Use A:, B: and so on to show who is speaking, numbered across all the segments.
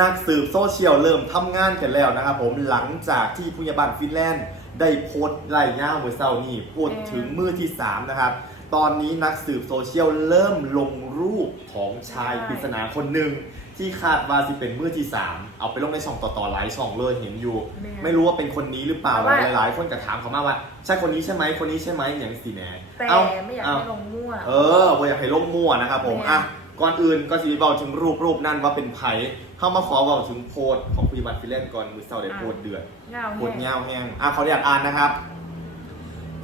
A: นักสืบโซเชียลเริ่มทำงานกันแล้วนะครับผมหลังจากที่ผู้ใหญ่บ้านฟินแลนด์ ได้โพสต์ไล่ย่าเมื่อเช้านี้พูดถึงมือที่ 3 นะครับ ตอนนี้นักสืบโซเชียลเริ่มลงรูปของชายปริศนาคนหนึ่งที่คาดว่าสิเป็นมือที่ 3 เอาไปลงในช่องต่อๆหลายช่องเลยเห็นอยู่
B: แม่
A: ไม่รู้ว่าเป็นคนนี้หรือเปล่า
B: แต่ว่า
A: หลายๆคนก็ถามเขามาว่าใช่คนนี้ใช่ไหมคนนี้ใช่ไหมอย่างสีแหน
B: แต่
A: เอ้า
B: ไม่อยาก
A: เอ้า
B: ให้ลงมั่ว
A: เออบ่อยากให้ลงมั่วนะครับผม
B: แม่
A: อะ ก่อนอื่นก็จะมีเบาถึงรูปรูปนั่นว่าเป็นไผ่เข้ามาขอเบาถึงโพสต์ของพยาบาลฟิลเลนก่อนมือเศร้าได้โพสต์เดือด
B: เงา
A: โพ
B: แห้
A: สต์
B: ง
A: เงาแห้งอะขออนุญาตอ่านนะครับ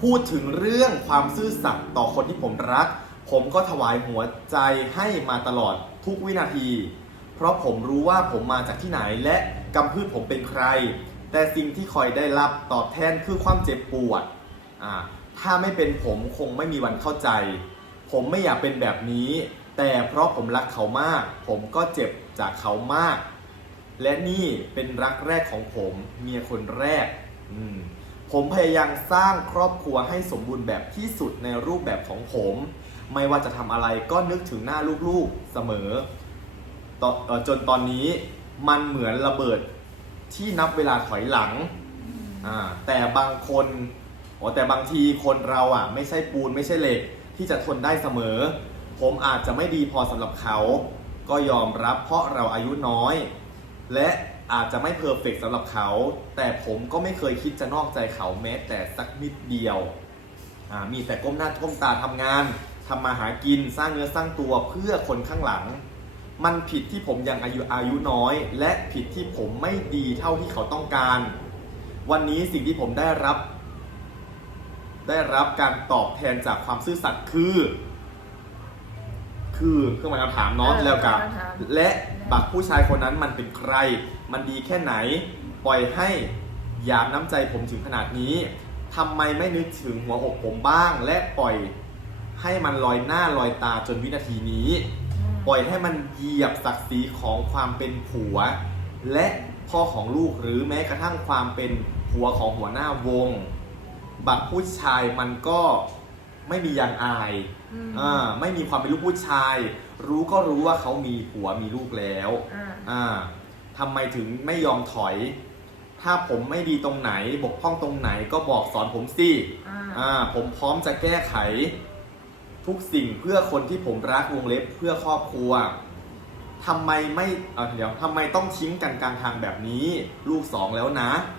A: พูดถึงเรื่องความซื่อสัตย์ต่อคนที่ผมรัก ผมก็ถวายหัวใจให้มาตลอดทุกวินาที เพราะผมรู้ว่าผมมาจากที่ไหนและกำพืชผมเป็นใคร แต่สิ่งที่คอยได้รับตอบแทนคือความเจ็บปวดอ่าถ้าไม่เป็นผมคงไม่มีวันเข้าใจ ผมไม่อยากเป็นแบบนี้ แต่เพราะผมรักเขามาก ผมก็เจ็บจากเขามาก และนี่เป็นรักแรกของผมเมียคนแรก อืมผมพยายามสร้างครอบครัวให้สมบูรณ์แบบที่สุดในรูปแบบของผม ไม่ว่าจะทำอะไรก็นึกถึงหน้าลูกๆเสมอตอจนตอนนี้มันเหมือนระเบิดที่นับเวลาถอยหลัง แต่บางคนแต่บางทีคนเราอะ ไม่ใช่ปูนไม่ใช่เหล็กที่จะทนได้เสมอ ผมอาจจะไม่ดีพอสำหรับเขา ก็ยอมรับเพราะเราอายุน้อย และอาจจะไม่เพอร์เฟกต์สำหรับเขา แต่ผมก็ไม่เคยคิดจะนอกใจเขาแม้แต่สักนิดเดียวอ่ามีแต่ก้มหน้าก้มตาทำงานทำมาหากินสร้างเนื้อสร้างตัวเพื่อคนข้างหลัง มันผิดที่ผมยังอายุอายุน้อย และผิดที่ผมไม่ดีเท่าที่เขาต้องการ วันนี้สิ่งที่ผมได้รับ ได้รับการตอบแทนจากความซื่อสัตย์คือ คือเครื่องหมายคำถามเนาะ
B: เออ
A: แล้วกับ
B: เครื่องหมายคำถาม
A: และบักผู้ชายคนนั้นมันเป็นใคร มันดีแค่ไหน ปล่อยให้หยามน้ำใจผมถึงขนาดนี้ทำไมไม่นึกถึงหัวอกผมบ้าง และปล่อยให้มันลอยหน้าลอยตาจนวินาทีนี้ ปล่อยให้มันเหยียบศักดิ์ศรีของความเป็นผัว และพ่อของลูกหรือแม้กระทั่งความเป็นผัวของหัวหน้าวง บักผู้ชายมันก็ ไม่มียังอาย
B: อืม
A: อ่าไม่มีความเป็นลูกผู้ชาย รู้ก็รู้ว่าเขามีผัวมีลูกแล้ว
B: อ่า
A: อ่าทำไมถึงไม่ยอมถอย ถ้าผมไม่ดีตรงไหน บกพร่องตรงไหนก็บอกสอนผมสิ
B: อ่า
A: อ่า ผมพร้อมจะแก้ไข ทุกสิ่งเพื่อคนที่ผมรักวงเล็บเพื่อครอบครัวทำไมไม่เอ่อเดี๋ยวทำไมต้องทิ้งกันกลางทางแบบนี้ ลูกสองแล้วนะ
B: อืม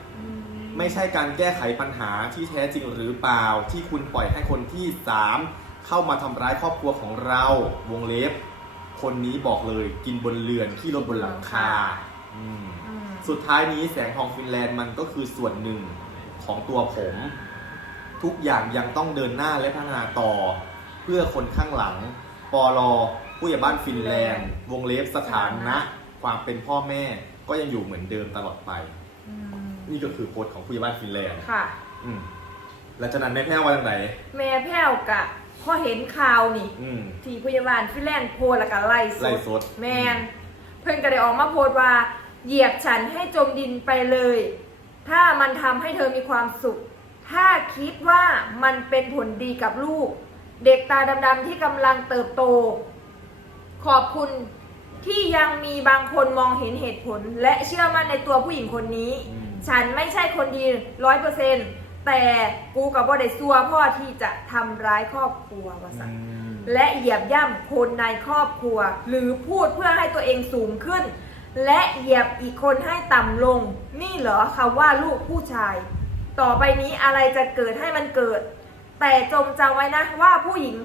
A: ไม่ใช่การแก้ไขปัญหาที่แท้จริงหรือเปล่า ที่คุณปล่อยให้คนที่สามเข้ามาทำร้ายครอบครัวของเราวงเล็บ คนนี้บอกเลยกินบนเรือนที่รถบนหลังคาอืม
B: อืม
A: สุดท้ายนี้แสงทองฟินแลนด์มันก็คือส่วนหนึ่งของตัวผม ทุกอย่างยังต้องเดินหน้าและพัฒนาต่อ เพื่อคนข้างหลังปอลอผู้ใหญ่บ้านฟินแลนด์ วงเล็บสถานะ ความเป็นพ่อแม่ก็ยังอยู่เหมือนเดิมตลอดไป
B: อืม
A: นี่ก็คือโพสต์ของผู้ใหญ่บ้านฟินแลนด์
B: ค่ะ
A: อืมแล้วจากนั้นแม่แพ้วว่าจังไหน
B: แม่แพ้วกะพอเห็นข่าวนี่
A: อืม
B: ที่พยาบาลฟินแลนด์โพสต์แล้วก็ไล่ส
A: ไล่
B: ด
A: สด
B: แมนเพิ่นก็ได้ออกมาโพสต์ว่า เหยียบฉันให้จมดินไปเลย ถ้ามันทำให้เธอมีความสุข ถ้าคิดว่ามันเป็นผลดีกับลูก เด็กตาดำๆที่กำลังเติบโต ขอบคุณที่ยังมีบางคนมองเห็นเหตุผล และเชื่อมั่นในตัวผู้หญิงคนนี้
A: อืม
B: ฉันไม่ใช่คนดีร้อยเปอร์เซนต์แต่กูกับบ่ได้ซัวพ่อที่จะทำร้ายครอบครัวว่าสันและเหยียบย่ำคนในครอบครัว หรือพูดเพื่อให้ตัวเองสูงขึ้น และเหยียบอีกคนให้ต่ำลง นี่เหรอคำว่าลูกผู้ชาย ต่อไปนี้อะไรจะเกิดให้มันเกิด แต่จงจำไว้นะว่าผู้หญิง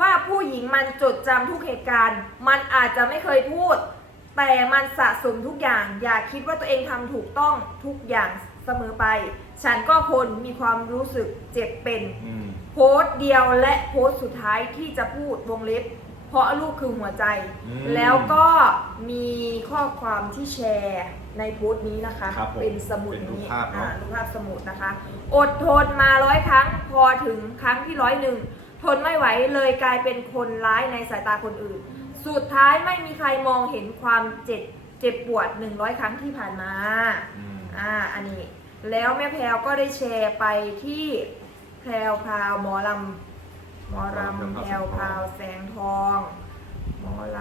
B: ว่าผู้หญิงมันจดจำทุกเหตุการณ์ มันอาจจะไม่เคยพูด แต่มันสะสมทุกอย่าง อย่าคิดว่าตัวเองทำถูกต้องทุกอย่างเสมอไป ฉันก็คนมีความรู้สึกเจ็บเป็น
A: อืม
B: โพสต์เดียวและโพสต์สุดท้ายที่จะพูดวงเล็บ เพราะลูกคือหัวใจ
A: อืม
B: แล้วก็มีข้อความที่แชร์ในโพสต์นี้นะคะ
A: ครับผม
B: เป็นสมุด
A: เป็นรูป
B: นี้
A: ภาพเนอะ
B: อ่ารูปภาพสมุดนะคะ อดทนมาร้อยครั้ง พอถึงครั้งที่ร้อยหนึ่งทนไม่ไหวเลยกลายเป็นคนร้ายในสายตาคนอื่น สุดท้ายไม่มีใครมองเห็นความเจ็บเจ็บปวด 100 ครั้งที่ผ่านมา
A: อืม
B: อ่า อันนี้ แล้วแม่แพรวก็ได้แชร์ไปที่แพรวพราวหมอลำหมอลำแพรวพราวแสงทองหมอล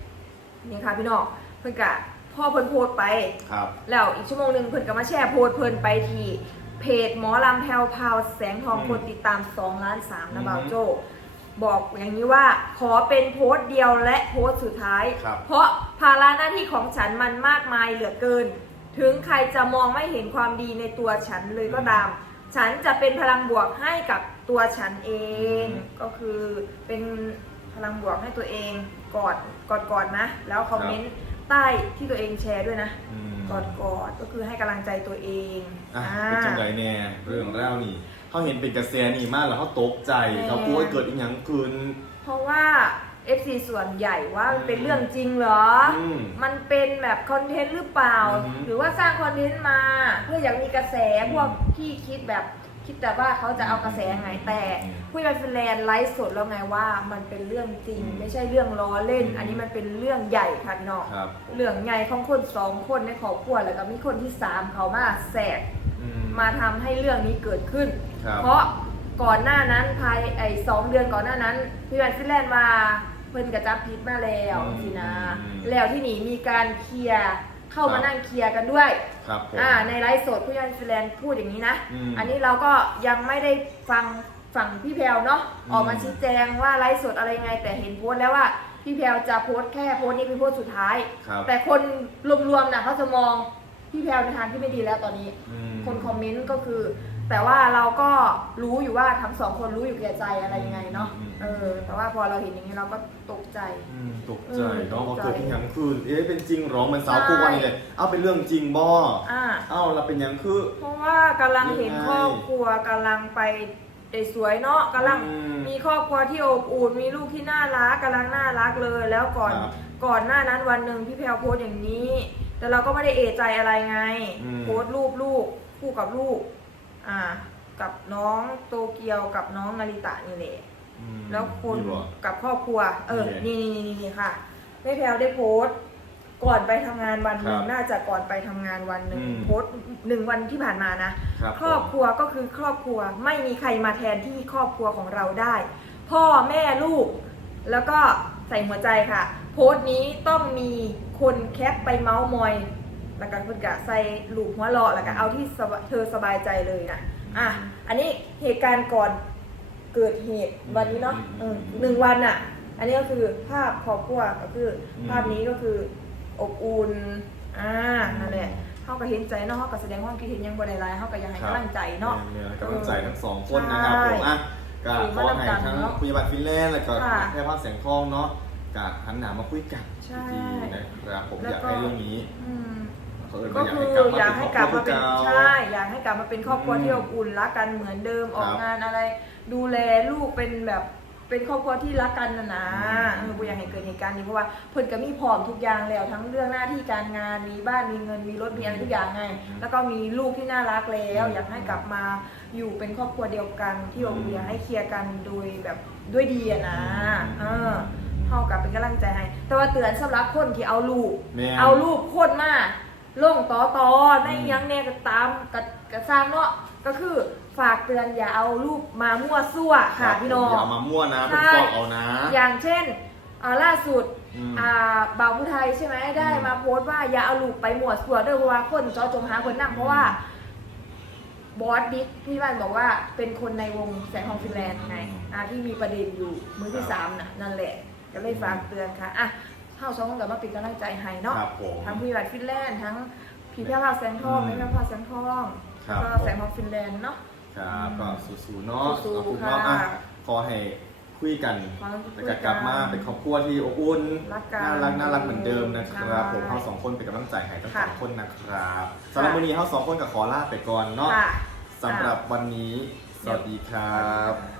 B: ำนี่ค่ะพี่น้องเพิ่นกะพ่อเพิ่นโพสต์ไป
A: ครับ
B: แล้วอีกชั่วโมงหนึ่งเพิ่นก็มาแชร์โพสต์เพิ่นไปที่เพจหมอลำแพลวพราวแสงทอง
A: อืม
B: คนติดตาม2ล้าน3
A: อื
B: นะ
A: ม
B: บ่าวโจ บอกอย่างนี้ว่าขอเป็นโพสต์เดียวและโพสต์สุดท้าย
A: ครับ
B: เพราะภาระหน้าที่ของฉันมันมากมายเหลือเกิน ถึงใครจะมองไม่เห็นความดีในตัวฉันเลยก็ตาม ฉันจะเป็นพลังบวกให้กับตัวฉันเอง
A: อืม
B: ก็คือเป็นพลังบวกให้ตัวเองก่อนก่อนก่อนนะ แล้วคอมเมนต์ใต้ที่ตัวเองแชร์ด้วยนะ
A: อืม
B: กอดกอดก็คือให้กำลังใจตัวเอง
A: อะ
B: อ่า
A: เป็นจังไรแน่เรื่องเล่านี่ เขาเห็นเป็นกระแสนี่มากแล้วเขาตกใจ
B: แน่
A: เขาพูดว่าเกิดอีกอย่างคืน
B: เพราะว่า FC ส่วนใหญ่ว่ามันเป็น
A: อืม
B: เรื่องจริงเหรอ
A: อืม
B: มันเป็นแบบคอนเทนต์หรือเปล่า
A: อือฮึ
B: หรือว่าสร้างคอนเทนต์มา เพื่ออยากมีกระแส
A: อืม
B: พวกที่คิดแบบคิดแต่ว่าเขาจะเอากระแสไงแต่
A: อืม
B: ผู้ใหญ่ฟินแลนด์ไลฟ์สดแล้วไงว่ามันเป็นเรื่องจริง
A: อืม
B: ไม่ใช่เรื่องล้อเล่น
A: อืม
B: อันนี้มันเป็นเรื่องใหญ่ค่ะพี่น้อง
A: ครับ
B: เรื่องใหญ่ของคนสองคนในครอบครัวแล้วก็มีคนที่สามเขามาแสก
A: อื
B: มาทำให้เรื่องนี้เกิดขึ้น
A: ครับ
B: เพราะก่อนหน้านั้นภายไอ้สองเดือนก่อนหน้านั้น พี่แวนฟินแลนด์มาเพิ่นกระจับพิษมาแล้ว
A: อืม
B: สินะ
A: อืม
B: แล้วที่หนีมีการเคลียร์เข้า
A: ครั
B: มา
A: บ
B: นั่งเคลียร์กันด้วย
A: ครับผม
B: อ่าในไลฟ์สดพี่แวนฟินแลนด์พูดอย่างนี้นะ
A: อืม
B: อันนี้เราก็ยังไม่ได้ฟังฝั่งพี่แพลวเนาะ
A: อืม
B: ออกมาชี้แจงว่าไลฟ์สดอะไรไง แต่เห็นโพสต์แล้วว่าพี่แพลวจะโพสต์แค่โพสต์นี้เป็นโพสต์สุดท้าย
A: ครับ
B: แต่คนรวมๆนะเขาจะมองพี่แพลวในทางที่ไม่ดีแล้วตอนนี้
A: อืม
B: คนคอมเมนต์ก็คือ แต่ว่าเราก็รู้อยู่ว่าทั้งสองคนรู้อยู่แก่ใจอะไรยังไงเนาะ
A: อืม
B: เออ แต่ว่าพอเราเห็นอย่างนี้เราก็ตกใจ
A: อืมตกใจ
B: อืม
A: เนาะ
B: ตก
A: ว่า
B: ใจ
A: เกิดที่หยังคืนเอ๊ะเป็นจริงเหรอมันสาว
B: ใช่
A: คู่วันนี้เลยเอาเป็นเรื่องจริงบ่
B: อ่า
A: เอ้าเราเป็นหยังคือ
B: เพราะว่ากำลังเห็น
A: ยังไง
B: ครอบครัวกำลังไปได้สวยเนาะกำลัง
A: อืม
B: มีครอบครัวที่อบอุ่นมีลูกที่น่ารักกำลังน่ารักเลย แล้วก่อน
A: ครับ
B: ก่อนหน้านั้นวันหนึ่งพี่แพลวโพสต์อย่างนี้ แต่เราก็ไม่ได้เอะใจอะไรไง
A: อืม
B: โพสต์รูปลูกคู่กับลูก อ่า กับน้องโตเกียวกับน้องนาริตะนี่แหละ
A: อืม
B: แล้วคน
A: นี่บ่
B: กับครอบครัว เออ
A: นี่
B: นี่นี่นี่นี่ค่ะแม่แพลวได้โพสต์ ก่อนไปทำงานวันหนึ่ง
A: ครับ
B: น่าจะก่อนไปทำงานวันหนึ่ง
A: อืม
B: โพสต์หนึ่งวันที่ผ่านมานะ
A: ครับ
B: ครอบครัวก็คือครอบครัวไม่มีใครมาแทนที่ครอบครัวของเราได้ พ่อแม่ลูก แล้วก็ใส่หัวใจค่ะ โพสต์นี้ต้องมี คนแคปไปเมาส์มอย แล้วก็เพิ่นกะใส่ลูกหัวเราะแล้วก็เอาที่สบเธอสบายใจเลยนะอะอันนี้เหตุการณ์ก่อนเกิดเหตุวันนี้เนาะ
A: อืม
B: เออหนึ่งวันอะ อันนี้ก็คือภาพครอบครัวก็คืออ
A: ม
B: ภาพนี้ก็คืออบอุ่นอ่านั่นแหละเขาก็เห็นใจเนาะเขาก็แสดงความคิดเห็นอยังบริไลเขาก็อยากให้กำลังใจเนาะ
A: แม่ๆกำลังใจทั้งสองคนนะครับ
B: ใช่
A: ผมอะก็ขอให้ทั้ง
B: เนาะ
A: พยาบาลฟินแลนด์แล้วก็
B: ค่ะ
A: แพทย์ภาคแสงทองเนาะ กหันหนามาคุยกัน
B: ใช่
A: ดีๆนะครับผม
B: แล้ว
A: อยาก
B: ก็
A: ให้เรื่องนี้
B: อืม
A: เขาเอิญ
B: ก็
A: ว่าอยาก
B: คือ
A: ให้กลับมา
B: อยากให้กลับมาเป็น
A: ครอบครัว
B: ใช่อยากให้กลับมาเป็นครอบครัว
A: อืม
B: ที่อบอุ่นรักกันเหมือนเดิมออก
A: ครับ
B: งานอะไร ดูแลลูกเป็นแบบเป็นครอบครัวที่รักกันนะนะ
A: อืม
B: เออกูอยากให้เกิดเหตุการณ์นี้เพราะว่าเพิ่นก็มีพร้อมทุกอย่างแล้วทั้งเรื่องหน้าที่การงานมีบ้านมีเงินมีรถมีอะไรทุกอย่างไง แล้วก็มีลูกที่น่ารักแล้ว อยากให้กลับมาอยู่เป็นครอบครัวเดียวกันที่อบอุ่นอยากให้เคลียร์กันโดยแบบด้วยดีอะนะเออ เท่ากับเป็นกำลังใจให้ แต่ว่าเตือนสำหรับคนที่เอาลูก
A: แม่น
B: เอารูปโคนมาลงต่อต่อในยังแน่ก็ตามกับกับสร้างเนาะก็คือฝากเตือนอย่าเอารูปมามั่วซั่วค่ะพี่น้อง
A: อย่าเอามามั่วนะเป็น
B: ใช่
A: ฟอกเอานะ
B: อย่างเช่นอ่าล่าสุด
A: อืม
B: อ่าบ่าวผู้ไทยใช่ไหมได้
A: อืม
B: มาโพสต์ว่าอย่าเอารูปไปมั่วซั่วเด้อเพราะว่าคนจอจงหาคนนั่งเพราะว่า บอสบิ๊กที่บ้านบอกว่าเป็นคนในวงแสงทองฟินแลนด์ไงอ่าที่มีประเด็นอยู่มือที่สามนะนั่นแหละ ก็เลยฝากเตือนค่ะอะเข้าสองคนกับมาเป็นกำลังใจให้เนาะ
A: ครับผม
B: ทั้งพี่บัตฟินแลนด์ทั้งพี่แพรวพราวแสงทอง
A: อืม
B: แม่แพรวพราวแสงทอง
A: ครับ
B: ก็แสงทองฟินแลนด์เนาะ
A: ครับก็สู้ๆเนาะ
B: สู้ๆ
A: ขอบคุณเนาะ
B: ค่ะ
A: อะขอให้คุยกัน
B: ขอให้คุยกัน
A: แล้วก็กลับมาเป็นครอบครัวที่อบอุ่น
B: รักกัน
A: น่ารักน่ารักเหมือนเดิมนะครับ
B: ใช่
A: ผมทั้งสองคนเป็นกำลังใจให้ทั้งส
B: ค่ะ
A: องคนนะครับสำหรับวันนี้ทั้งสองคนกับขอลาไปก่อนเนาะ
B: ค่ะ
A: สำหรับวันนี้สวัสดีครับ
B: ค่ะ